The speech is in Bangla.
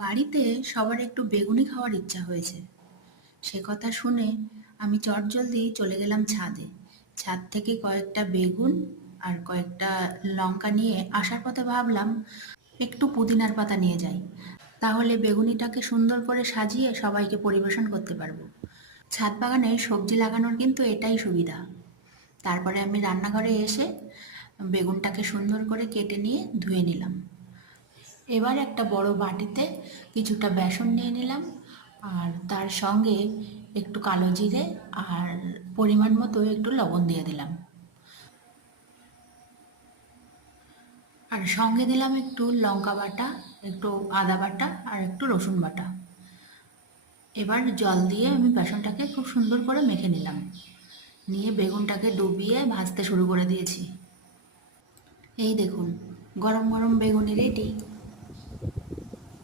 বাড়িতে সবার একটু বেগুনি খাওয়ার ইচ্ছা হয়েছে। সে কথা শুনে আমি চটজলদি চলে গেলাম ছাদে। ছাদ থেকে কয়েকটা বেগুন আর কয়েকটা লঙ্কা নিয়ে আসার পথে ভাবলাম একটু পুদিনার পাতা নিয়ে যাই, তাহলে বেগুনিটাকে সুন্দর করে সাজিয়ে সবাইকে পরিবেশন করতে পারবো। ছাদ বাগানে সবজি লাগানোর কিন্তু এটাই সুবিধা। তারপরে আমি রান্নাঘরে এসে বেগুনটাকে সুন্দর করে কেটে নিয়ে ধুয়ে নিলাম। এবার একটা বড় বাটিতে কিছুটা বেসন নিয়ে নিলাম, আর তার সঙ্গে একটু কালো জিরে আর পরিমাণ মতো একটু লবণ দিয়ে দিলাম, আর সঙ্গে দিলাম একটু লঙ্কা বাটা, একটু আদা বাটা আর একটু রসুন বাটা। এবার জল দিয়ে আমি বেসনটাকে খুব সুন্দর করে মেখে নিলাম, নিয়ে বেগুনটাকে ডুবিয়ে ভাজতে শুরু করে দিয়েছি। এই দেখুন, গরম গরম বেগুনি রেডি।